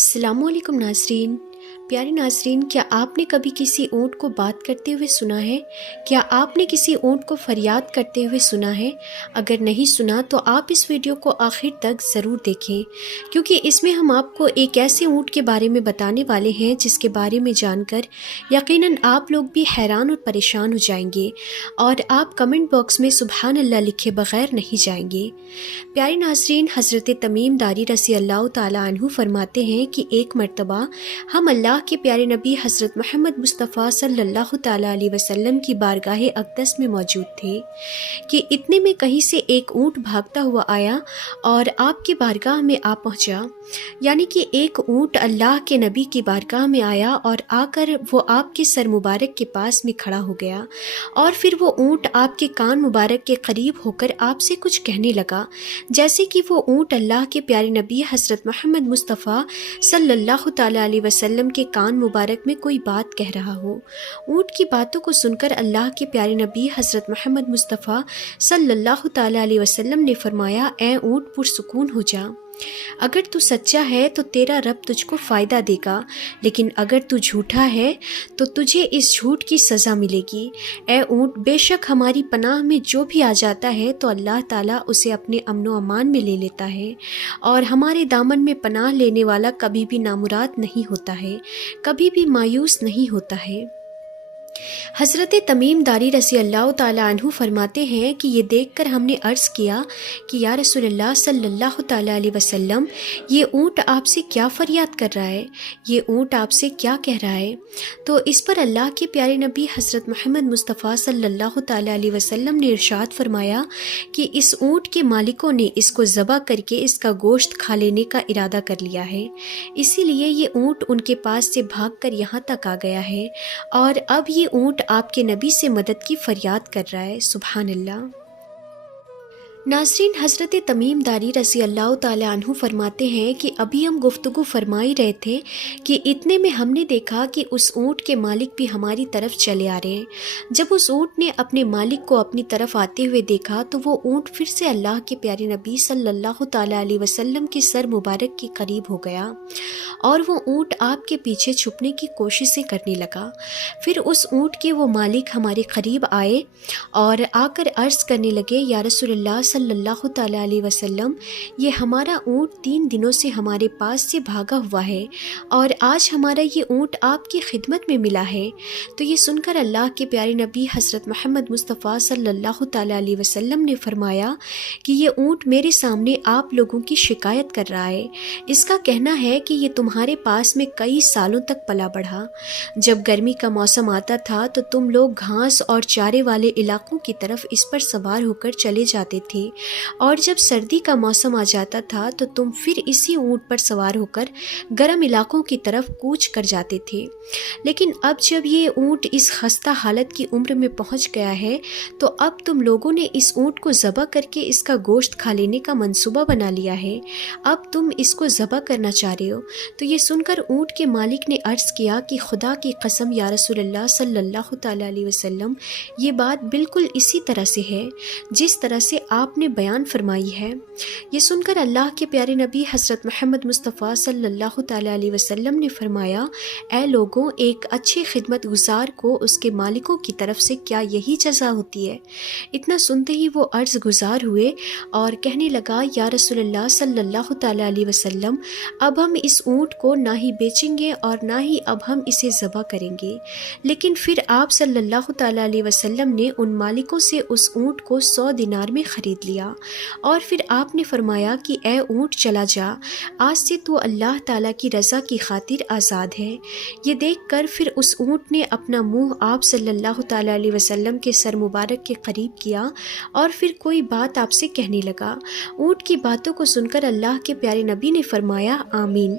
अस्सलामु अलैकुम नाज़रीन। प्यारे नाज़रीन, क्या आपने कभी किसी ऊँट को बात करते हुए सुना है? क्या आपने किसी ऊँट को फरियाद करते हुए सुना है? अगर नहीं सुना तो आप इस वीडियो को आखिर तक ज़रूर देखें, क्योंकि इसमें हम आपको एक ऐसे ऊँट के बारे में बताने वाले हैं जिसके बारे में जानकर यकीनन आप लोग भी हैरान और परेशान हो जाएंगे और आप कमेंट बॉक्स में सुबहान अल्लाह लिखे बगैर नहीं जाएंगे। प्यारे नाज़रीन, हज़रत तमीम दारी रज़ी अल्लाह ताला अन्हु फरमाते हैं कि एक मर्तबा हम अल्लाह के प्यारे नबी हज़रत मोहम्मद मुस्तफ़ा सल्लल्लाहु ताला अलैहि वसल्लम की बारगाह अक़दस में मौजूद थे कि इतने में कहीं से एक ऊँट भागता हुआ आया और आपकी बारगाह में आ पहुँचा। यानी कि एक ऊँट अल्लाह के नबी की बारगाह में आया और आकर वो आपके सर मुबारक के पास में खड़ा हो गया और फिर वो ऊँट आपके कान मुबारक के करीब होकर आपसे कुछ कहने लगा, जैसे कि वो ऊँट अल्लाह के प्यारे नबी हज़रत मोहम्मद मुस्तफ़ा सल्लल्लाहु ताला अलैहि वसल्लम के कान मुबारक में कोई बात कह रहा हो। ऊँट की बातों को सुनकर अल्लाह के प्यारे नबी हज़रत मोहम्मद मुस्तफ़ा सल्लल्लाहु ताला अलैहि वसल्लम ने फरमाया, ए ऊँट पुरसुकून हो जा। अगर तू सच्चा है तो तेरा रब तुझको फ़ायदा देगा, लेकिन अगर तू झूठा है तो तुझे इस झूठ की सज़ा मिलेगी। ए ऊँट, बेशक हमारी पनाह में जो भी आ जाता है तो अल्लाह ताला उसे अपने अमन व अमान में ले लेता है और हमारे दामन में पनाह लेने वाला कभी भी नामुराद नहीं होता है, कभी भी मायूस नहीं होता है। हज़रत तमीम दारी रज़ी अल्लाह ताला अन्हु फरमाते हैं कि ये देखकर हमने अर्ज़ किया कि या रसूलल्लाह सल्लल्लाहु ताला अलैहि वसल्लम, ये ऊँट आपसे क्या फ़रियाद कर रहा है? ये ऊँट आपसे क्या कह रहा है? तो इस पर अल्लाह के प्यारे नबी हज़रत मोहम्मद मुस्तफ़ा सल्लल्लाहु ताला अलैहि वसल्लम ने इरशाद फरमाया कि इस ऊँट के मालिकों ने इसको ज़बह करके इसका गोश्त खा लेने का इरादा कर लिया है, इसीलिए ये ऊँट उनके पास से भागकर यहाँ तक आ गया है और अब ये ऊँट आपके नबी से मदद की फरियाद कर रहा है। सुभान अल्लाह। नाज़रीन, हज़रत तमीम दारी रज़ी अल्लाह ताला अन्हु फरमाते हैं कि अभी हम गुफ्तगू फरमाई रहे थे कि इतने में हमने देखा कि उस ऊँट के मालिक भी हमारी तरफ चले आ रहे हैं। जब उस ऊँट ने अपने मालिक को अपनी तरफ आते हुए देखा तो वो ऊँट फिर से अल्लाह के प्यारे नबी सल्लल्लाहु ताला अलैहि वसल्लम के सर मुबारक के करीब हो गया और वो ऊँट आपके पीछे छुपने की कोशिशें करने लगा। फिर उस ऊँट के वो मालिक हमारे करीब आए और आकर अर्ज़ करने लगे, या रसूलल्लाह सल्लल्लाहु ताला अलैहि वसल्लम, ये हमारा ऊँट 3 दिनों से हमारे पास से भागा हुआ है और आज हमारा ये ऊँट आपकी खिदमत में मिला है। तो ये सुनकर अल्लाह के प्यारे नबी हज़रत मोहम्मद मुस्तफ़ा सल्लल्लाहु ताला अलैहि वसल्लम ने फरमाया कि ये ऊँट मेरे सामने आप लोगों की शिकायत कर रहा है। इसका कहना है कि ये तुम्हारे पास में कई सालों तक पला बढ़ा। जब गर्मी का मौसम आता था तो तुम लोग घास और चारे वाले इलाकों की तरफ इस पर सवार होकर चले जाते थे और जब सर्दी का मौसम आ जाता था तो तुम फिर इसी ऊँट पर सवार होकर गर्म इलाकों की तरफ कूच कर जाते थे। लेकिन अब जब ये ऊँट इस खस्ता हालत की उम्र में पहुंच गया है तो अब तुम लोगों ने इस ऊँट को ज़बह करके इसका गोश्त खा लेने का मंसूबा बना लिया है। अब तुम इसको ज़बह करना चाह रहे हो। तो ये सुनकर ऊँट के मालिक ने अर्ज़ किया कि खुदा की कसम या रसूलल्लाह सल्लल्लाहु ताला अलैहि वसल्लम, ये बात बिल्कुल इसी तरह से है जिस तरह से आपने बयान फरमाई है। ये सुनकर अल्लाह के प्यारे नबी हज़रत मोहम्मद मुस्तफ़ा सल्लल्लाहु ताला अलैहि वसल्लम ने फरमाया, ए लोगों, एक अच्छे खिदमत गुजार को उसके मालिकों की तरफ से क्या यही जज़ा होती है? इतना सुनते ही वो अर्ज़ गुजार हुए और कहने लगा, या रसूलल्लाह सल्लल्लाहु ताला अलैहि वसल्लम, अब हम इस ऊँट को ना ही बेचेंगे और ना ही अब हम इसे ज़बह करेंगे। लेकिन फिर आप सल्लल्लाहु ताला अलैहि वसल्लम ने उन मालिकों से उस ऊँट को 100 दिनार में ख़रीद लिया और फिर आपने फरमाया कि ए ऊँट, चला जा, आज से तू अल्लाह ताला की रज़ा की खातिर आज़ाद है। ये देखकर फिर उस ऊँट ने अपना मुँह आप सल्लल्लाहु ताला अलैहि वसल्लम के सर मुबारक के करीब किया और फिर कोई बात आपसे कहने लगा। ऊँट की बातों को सुनकर अल्लाह के प्यारे नबी ने फरमाया, आमीन।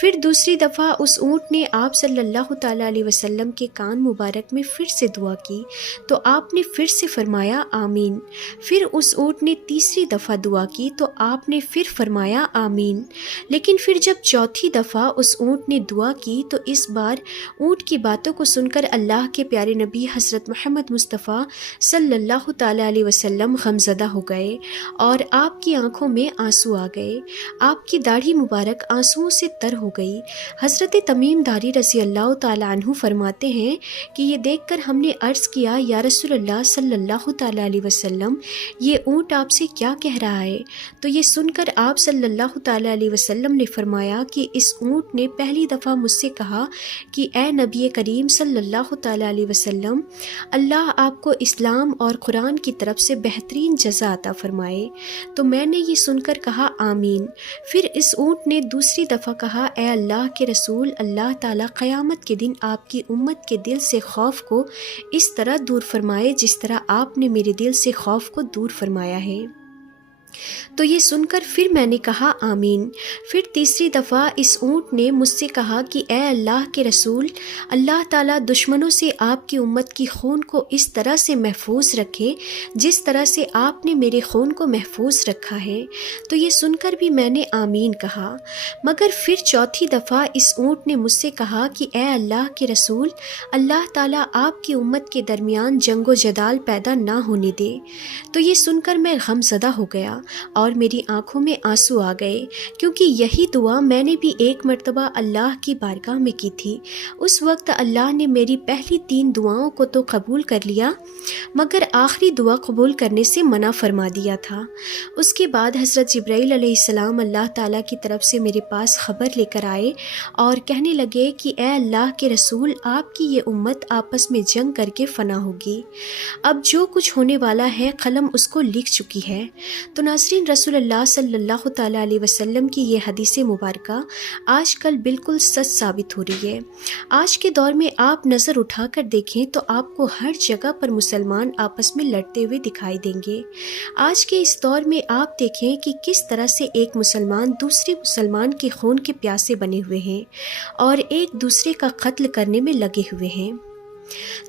फिर दूसरी दफ़ा उस ऊँट ने आप सल्लल्लाहु ताला अलैहि वसल्लम के कान मुबारक में फिर से दुआ की तो आपने फिर से फरमाया, आमीन। फिर उस ऊँट ने तीसरी दफ़ा दुआ की तो आपने फिर फरमाया, आमीन। लेकिन फिर जब चौथी दफ़ा उस ऊँट ने दुआ की तो इस बार ऊँट की बातों को सुनकर अल्लाह के प्यारे नबी हज़रत मोहम्मद मुस्तफ़ा सल्लल्लाहु ताला अलैहि वसल्लम गमज़दा हो गए और आपकी आंखों में आंसू आ गए। आपकी दाढ़ी मुबारक आंसुओं से तर ہو گئی۔ حضرت تمیم داری رضی اللہ تعالیٰ عنہ فرماتے ہیں کہ یہ دیکھ کر ہم نے عرض کیا یا رسول اللہ صلی اللہ تعالیٰ علیہ وسلم، یہ اونٹ آپ سے کیا کہہ رہا ہے؟ تو یہ سن کر آپ صلی اللہ تعالیٰ علیہ وسلم نے فرمایا کہ اس اونٹ نے پہلی دفعہ مجھ سے کہا کہ اے نبی کریم صلی اللہ تعالیٰ علیہ وسلم، اللہ آپ کو اسلام اور قرآن کی طرف سے بہترین جزا عطا فرمائے۔ تو میں نے یہ سن کر کہا آمین۔ پھر اس اونٹ نے دوسری دفعہ کہا اے اللہ کے رسول، اللہ تعالیٰ قیامت کے دن آپ کی امت کے دل سے خوف کو اس طرح دور فرمائے جس طرح آپ نے میرے دل سے خوف کو دور فرمایا ہے۔ تو یہ سن کر پھر میں نے کہا آمین۔ پھر تیسری دفعہ اس اونٹ نے مجھ سے کہا کہ اے اللہ کے رسول، اللہ تعالیٰ دشمنوں سے آپ کی امت کی خون کو اس طرح سے محفوظ رکھے جس طرح سے آپ نے میرے خون کو محفوظ رکھا ہے۔ تو یہ سن کر بھی میں نے آمین کہا۔ مگر پھر چوتھی دفعہ اس اونٹ نے مجھ سے کہا کہ اے اللہ کے رسول، اللہ تعالیٰ آپ کی امت کے درمیان جنگ و جدال پیدا نہ ہونے دے۔ تو یہ سن کر میں غم زدہ ہو گیا اور میری آنکھوں میں آنسو آ گئے، کیونکہ یہی دعا میں نے بھی ایک مرتبہ اللہ کی بارگاہ میں کی تھی۔ اس وقت اللہ نے میری پہلی 3 دعاؤں کو تو قبول کر لیا، مگر آخری دعا قبول کرنے سے منع فرما دیا تھا۔ اس کے بعد حضرت جبرائیل علیہ السلام اللہ تعالیٰ کی طرف سے میرے پاس خبر لے کر آئے اور کہنے لگے کہ اے اللہ کے رسول، آپ کی یہ امت آپس میں جنگ کر کے فنا ہوگی۔ اب جو کچھ ہونے والا ہے قلم اس کو لکھ چکی ہے۔ تو ناظرین، رسول اللہ صلی اللہ تعالیٰ علیہ وسلم کی یہ حدیث مبارکہ آج کل بالکل سچ ثابت ہو رہی ہے۔ آج کے دور میں آپ نظر اٹھا کر دیکھیں تو آپ کو ہر جگہ پر مسلمان آپس میں لڑتے ہوئے دکھائی دیں گے۔ آج کے اس دور میں آپ دیکھیں کہ کس طرح سے ایک مسلمان دوسرے مسلمان کے خون کے پیاسے بنے ہوئے ہیں اور ایک دوسرے کا قتل کرنے میں لگے ہوئے ہیں۔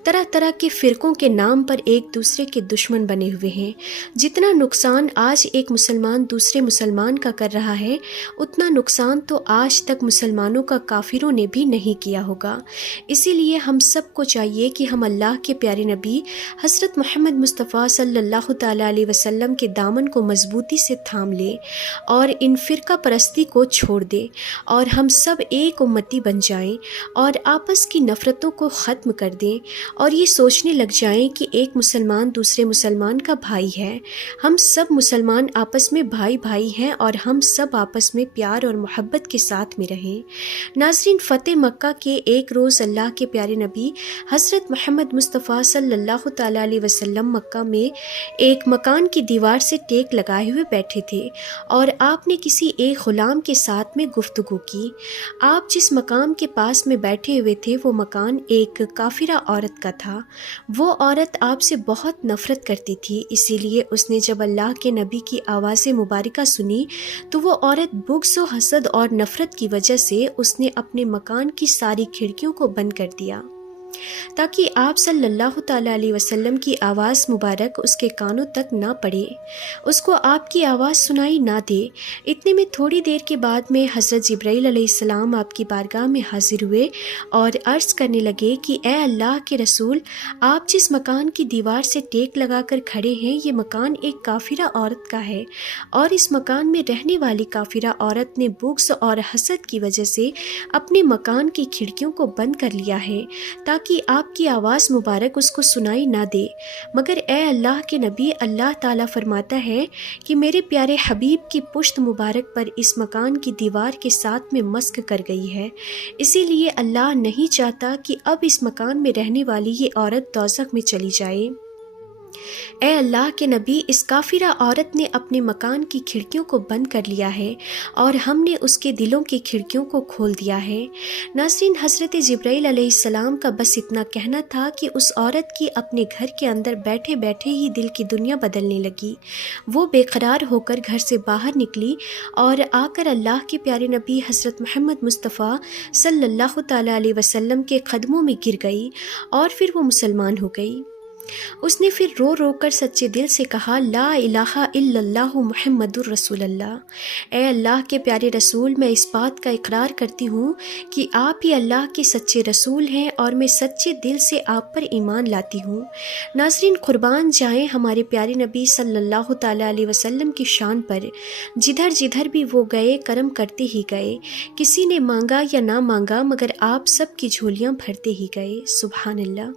طرح طرح کے فرقوں کے نام پر ایک دوسرے کے دشمن بنے ہوئے ہیں۔ جتنا نقصان آج ایک مسلمان دوسرے مسلمان کا کر رہا ہے، اتنا نقصان تو آج تک مسلمانوں کا کافروں نے بھی نہیں کیا ہوگا۔ اسی لیے ہم سب کو چاہیے کہ ہم اللہ کے پیارے نبی حضرت محمد مصطفیٰ صلی اللہ تعالیٰ علیہ وسلم کے دامن کو مضبوطی سے تھام لیں اور ان فرقہ پرستی کو چھوڑ دیں، اور ہم سب ایک امتی بن جائیں اور آپس کی نفرتوں کو ختم کر دیں اور یہ سوچنے لگ جائیں کہ ایک مسلمان دوسرے مسلمان کا بھائی ہے۔ ہم سب مسلمان آپس میں بھائی بھائی ہیں اور ہم سب آپس میں پیار اور محبت کے ساتھ میں رہیں۔ ناظرین، فتح مکہ کے ایک روز اللہ کے پیارے نبی حضرت محمد مصطفیٰ صلی اللہ تعالیٰ علیہ وسلم مکہ میں ایک مکان کی دیوار سے ٹیک لگائے ہوئے بیٹھے تھے اور آپ نے کسی ایک غلام کے ساتھ میں گفتگو کی۔ آپ جس مقام کے پاس میں بیٹھے ہوئے تھے وہ مکان ایک کافرہ عورت کا تھا۔ وہ عورت آپ سے بہت نفرت کرتی تھی، اسی لیے اس نے جب اللہ کے نبی کی آواز مبارکہ سنی تو وہ عورت بغض و حسد اور نفرت کی وجہ سے اس نے اپنے مکان کی ساری کھڑکیوں کو بند کر دیا تاکہ آپ صلی اللہ تعالیٰ علیہ وسلم کی آواز مبارک اس کے کانوں تک نہ پڑے، اس کو آپ کی آواز سنائی نہ دے۔ اتنے میں تھوڑی دیر کے بعد میں حضرت جبرائیل علیہ السلام آپ کی بارگاہ میں حاضر ہوئے اور عرض کرنے لگے کہ اے اللہ کے رسول، آپ جس مکان کی دیوار سے ٹیک لگا کر کھڑے ہیں یہ مکان ایک کافرہ عورت کا ہے، اور اس مکان میں رہنے والی کافرہ عورت نے بغض اور حسد کی وجہ سے اپنے مکان کی کھڑکیوں کو بند کر لیا ہے تاکہ آپ کی آواز مبارک اس کو سنائی نہ دے۔ مگر اے اللہ کے نبی، اللہ تعالیٰ فرماتا ہے کہ میرے پیارے حبیب کی پشت مبارک پر اس مکان کی دیوار کے ساتھ میں مسک کر گئی ہے، اسی لیے اللہ نہیں چاہتا کہ اب اس مکان میں رہنے والی یہ عورت دوزخ میں چلی جائے۔ اے اللہ کے نبی، اس کافرہ عورت نے اپنے مکان کی کھڑکیوں کو بند کر لیا ہے اور ہم نے اس کے دلوں کی کھڑکیوں کو کھول دیا ہے۔ ناظرین، حضرت جبرائیل علیہ السلام کا بس اتنا کہنا تھا کہ اس عورت کی اپنے گھر کے اندر بیٹھے بیٹھے ہی دل کی دنیا بدلنے لگی۔ وہ بے قرار ہو کر گھر سے باہر نکلی اور آ کر اللہ کے پیارے نبی حضرت محمد مصطفیٰ صلی اللہ تعالیٰ علیہ وسلم کے قدموں میں گر گئی اور پھر وہ مسلمان ہو گئی۔ उसने फिर रो रो कर सच्चे दिल से कहा, ला इलाहा इल्लल्लाह मुहम्मदुर रसूल अल्लाह। ए अल्लाह के प्यारे रसूल, मैं इस बात का इकरार करती हूँ कि आप ही अल्लाह के सच्चे रसूल हैं और मैं सच्चे दिल से आप पर ईमान लाती हूँ। नाज़रीन, कुर्बान जाएं हमारे प्यारे नबी सल्लल्लाहु ताला अलैहि वसल्लम की शान पर। जिधर जिधर भी वो गए करम करते ही गए, किसी ने मांगा या ना मांगा मगर आप सब की झोलियाँ भरते ही गए। सुभान अल्लाह।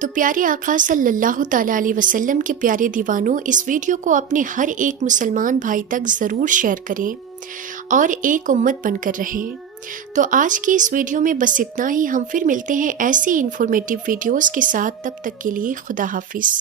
तो प्यारे आका सल्लल्लाहु ताला अलैहि वसल्लम के प्यारे दीवानों, इस वीडियो को अपने हर एक मुसलमान भाई तक ज़रूर शेयर करें और एक उम्मत बनकर रहें। तो आज की इस वीडियो में बस इतना ही। हम फिर मिलते हैं ऐसे इंफॉर्मेटिव वीडियोस के साथ। तब तक के लिए खुदा हाफिज़।